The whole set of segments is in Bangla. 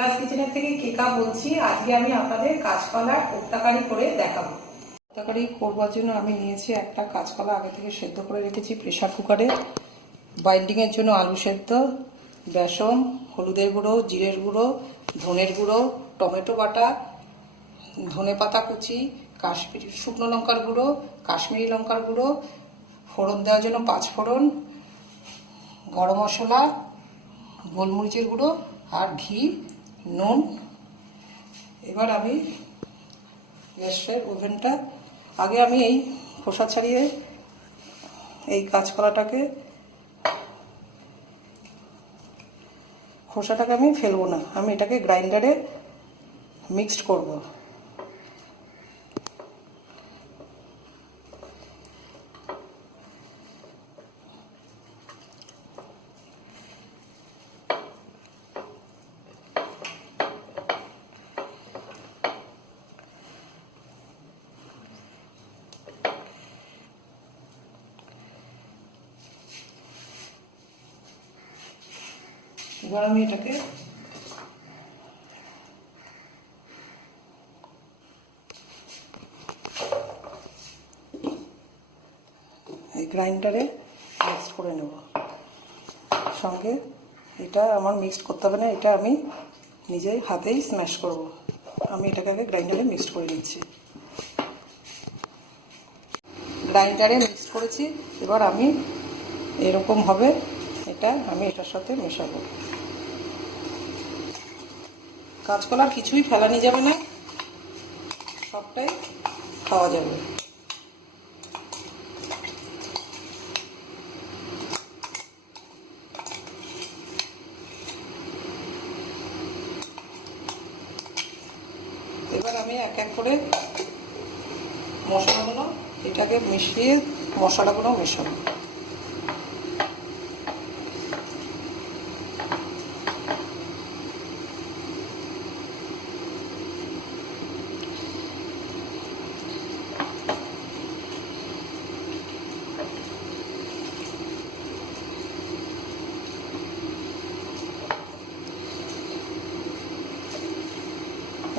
কেকাস কিচেনের থেকে কেকা বলছি। আজকে আমি আপনাদের কাঁচকলার কোপ্তাকারি করে দেখাবো। কোপ্তাকারি করবার জন্য আমি নিয়েছি একটা কাঁচকলা, আগে থেকে সেদ্ধ করে রেখেছি প্রেসার কুকারে। বাইন্ডিংয়ের জন্য আলু সেদ্ধ, বেসন, হলুদের গুঁড়ো, জিরের গুঁড়ো, ধনের গুঁড়ো, টমেটো বাটা, ধনে পাতা কুচি, কাশ্মীরি শুকনো লঙ্কার গুঁড়ো, কাশ্মীরি লঙ্কার গুঁড়ো, ফোড়ন দেওয়ার জন্য 5 ফোড়ন, গরম মশলা, গোলমরিচের গুঁড়ো আর ঘি, নুন। এবার আমি গ্যাসের ওভেনটা, আগে আমি এই খোসা ছাড়িয়ে এই কাঁচকলাটাকে, খোসাটাকে আমি ফেলবো না, আমি এটাকে গ্রাইন্ডারে মিক্সড করব। এবার আমি এটাকে এই গ্রাইন্ডারে মিক্স করে নেব। সঙ্গে এটা আমার মিক্সড করতে হবে না, এটা আমি নিজেই হাতেই স্ম্যাশ করব। আমি এটাকে আগে গ্রাইন্ডারে মিক্স করে নিচ্ছি। গ্রাইন্ডারে মিক্স করেছি, এবার আমি এরকম হবে, এটা আমি এটার সাথে মেশাবো। কাঁচকলার কিছুই ফেলানি যাবে না, সবটাই খাওয়া যাবে। এবার আমি এক এক করে মশলাগুলো এটাকে মিশিয়ে মশলাগুলো মেশাবো।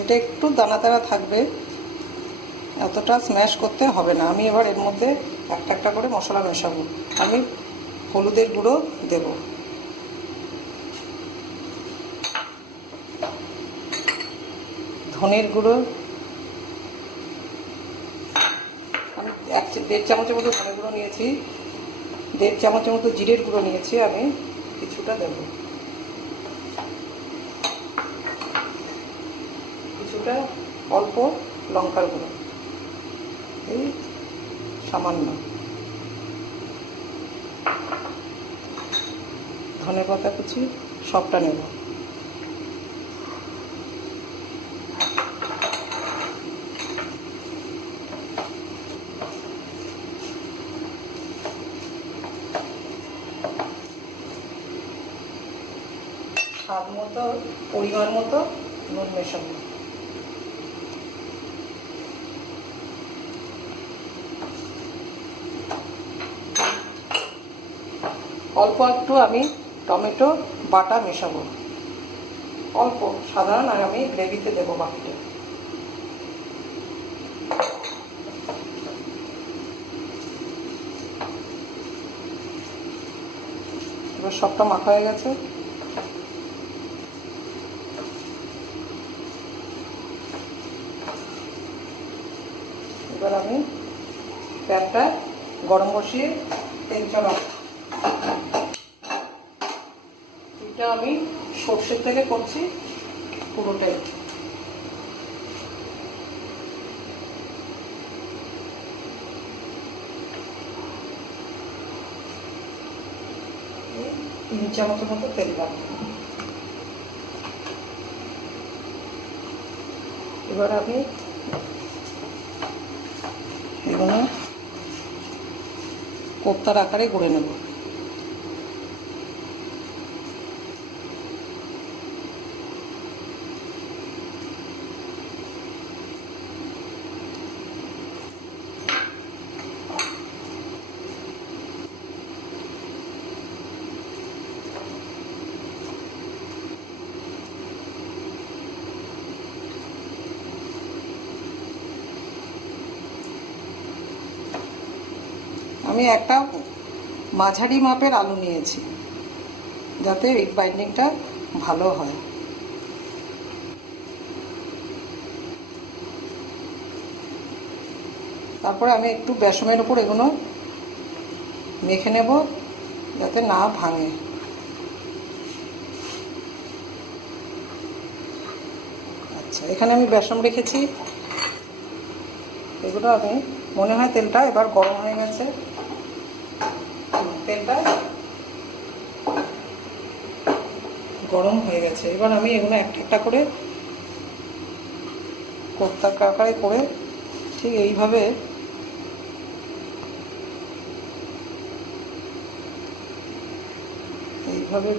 এটা একটু দানা দানা থাকবে, এতটা স্ম্যাশ করতে হবে না। আমি এবার এর মধ্যে একটা একটা করে মশলা মেশাবো। আমি হলুদের গুঁড়ো দেব, ধনের গুঁড়ো আমি 1.5 চামচের মতো ধনের গুঁড়ো নিয়েছি, 1.5 চামচের মতো জিরের গুঁড়ো নিয়েছি, আমি কিছুটা দেব, কিছুটা অল্প লঙ্কার গুঁড়ো, এই সামান্য, ধনে পাতা কুচি সবটা নেব। স্বাদ মতো, পরিমাণ মতো নুন মেশাবো। অল্প একটু আমি টমেটো বাটা মেশাবো, অল্প সাধারণ, আর আমি গ্রেভিতে দেবো বাকিটা। এবার সবটা মাখা হয়ে গেছে। এবার আমি প্যানটা গরম বসিয়ে তেল চড়াবো। এটা আমি সর্ষের থেকে করছি পুরোটাই। তিন চামচের মতো তেল লাগবে। এবার আমি এগুলো কোপ্তার আকারে গড়ে নেব। আমি একটা মাঝারি মাপের আলু নিয়েছি, যাতে এগ বাইন্ডিংটা ভালো হয়। তারপরে আমি একটু বেসনের উপর এগুলো মেখে নেব, যাতে না ভাঙে। আচ্ছা, এখানে আমি বেসন রেখেছি। এগুলো আমি, মনে হয় তেলটা এবার গরম হয়ে গেছে। তেলটা গরম হয়ে গেছে। এবার আমি এগুলো একটা একটা করে কোপ্তা আকারে করে ঠিক এইভাবে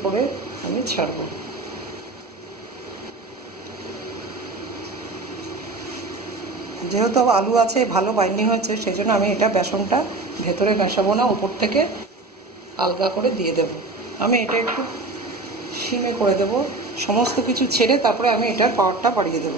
করে আমি ছাড়বো। যেহেতু আলু আছে, ভালো বাইন্ডিং হয়েছে, সেই জন্য আমি এটা বেসনটা ভেতরে মেশাবো না, উপর থেকে আলগা করে দিয়ে দেব। আমি এটা একটু সিমে করে দেব, সমস্ত কিছু ছেড়ে তারপরে আমি এটার পাওয়ারটা বাড়িয়ে দেব।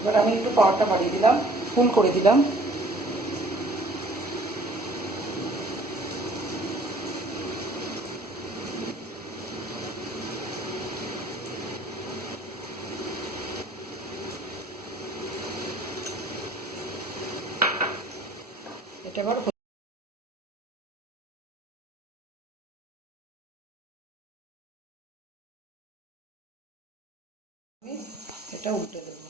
এবার আমি একটু পাওয়ারটা বাড়িয়ে দিলাম, ফুল করে দিলাম। এটা এবার আমি এটা উল্টে দেবো।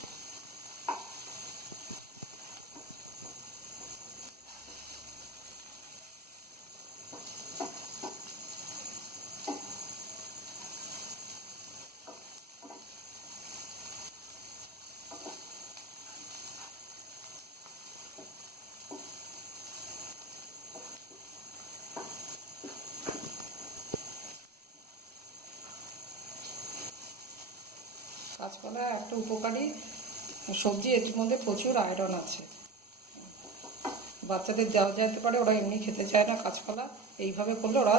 কাঁচকলা একটা উপকারী সবজি, এর মধ্যে প্রচুর আয়রন আছে। বাচ্চাদের দেওয়া যেতে পারে, ওরা এমনি খেতে চায় না কাঁচকলা, এইভাবে করলে ওরা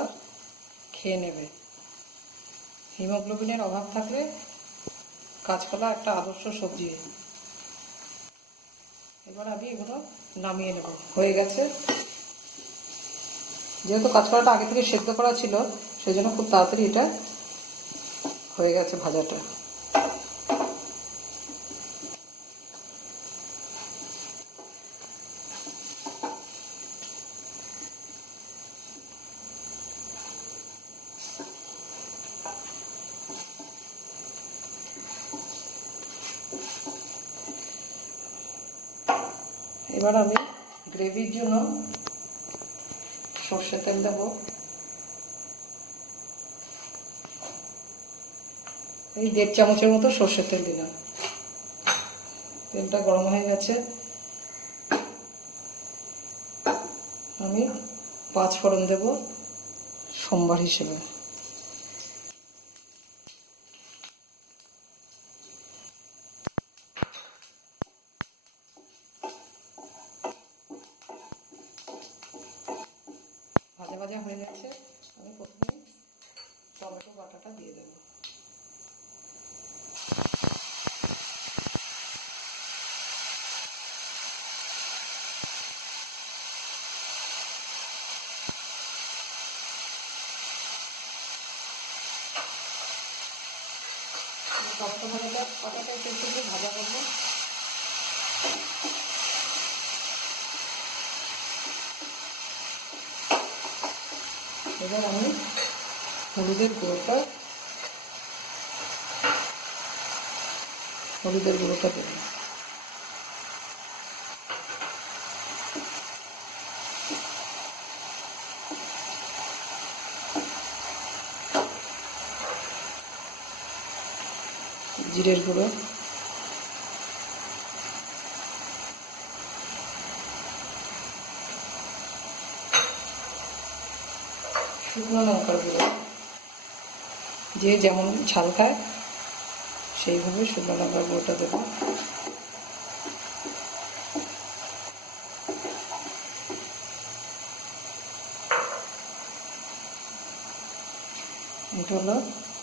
খেয়ে নেবে। হিমোগ্লোবিনের অভাব থাকলে কাঁচকলা একটা আদর্শ সবজি। এবার আমি এগুলো নামিয়ে নেব। হয়ে গেছে। যেহেতু কাঁচকলাটা আগে থেকে সেদ্ধ করা ছিল, সেই জন্য খুব তাড়াতাড়ি এটা হয়ে গেছে ভাজাটা। এবার আমি গ্রেভির জন্য সর্ষে তেল দেবো। এই 1.5 চামচের মতো সর্ষের তেল দিলাম। তেলটা গরম হয়ে গেছে। আমি 5 ফোড়ন দেব সোমবার হিসেবে। ভাজা ভাজা হয়ে গেছে। আমি প্রথমে টমেটো বাটাটা দিয়ে দেবো। টমেটো বাটাটা একটু ভাজা করবো। এবার আমি হলুদের গুঁড়োটা হলুদের গুঁড়োটা দেবো। জিরের গুঁড়ো, শুকনো লঙ্কার গুঁড়ো, যে যেমন ঝাল খায় সেইভাবে শুকনো লঙ্কার গুঁড়োটা দেবো। এটা হলো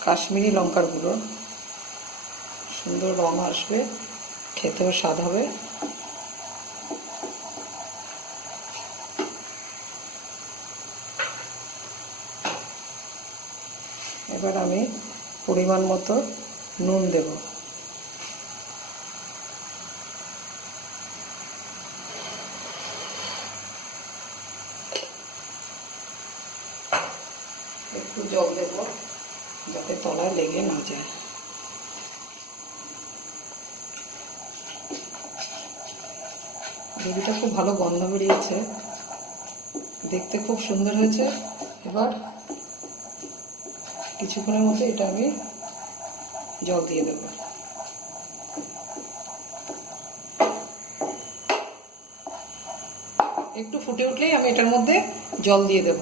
কাশ্মীরি লঙ্কার গুঁড়ো, সুন্দর রং আসবে, খেতেও স্বাদ হবে। এবার আমি পরিমাণ মতো নুন দেব। একটু জল দেব যাতে তলায় লেগে না যায়। গ্রেভিটা খুব ভালো গন্ধ বেরিয়েছে, দেখতে খুব সুন্দর হয়েছে। এবার কিছুক্ষণের মধ্যে এটা আমি জল দিয়ে দেব। একটু ফুটে উঠলেই আমি এটার মধ্যে জল দিয়ে দেব।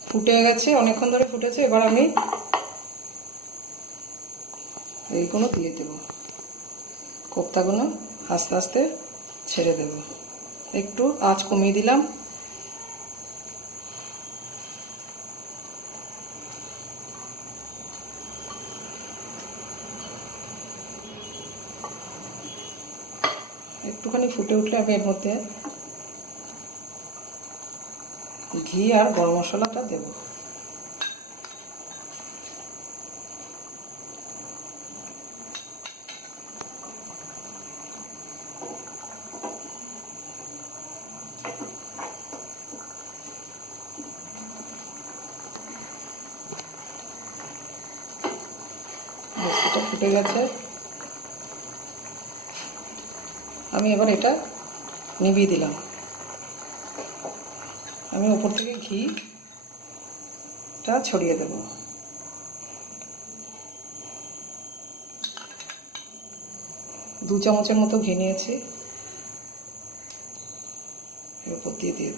ফুটে গেছে, অনেকক্ষণ ধরে ফুটেছে। এবার আমি এইগুলো দিয়ে দেব, কোপ্তাগুলো আস্তে আস্তে ছেড়ে দেব। একটু আঁচ কমিয়ে দিলাম। একটুখানি ফুটে উঠলে আমি এর মধ্যে ঘি আর গরম মশলাটা দেব। এটা ফুটে গেছে, আমি এবার এটা নিভিয়ে দিলাম। আমি উপর থেকে ঘিটা ছড়িয়ে দেব। দু চামচের মতো ঘি নিয়েছি, এর উপর দিয়ে দেব।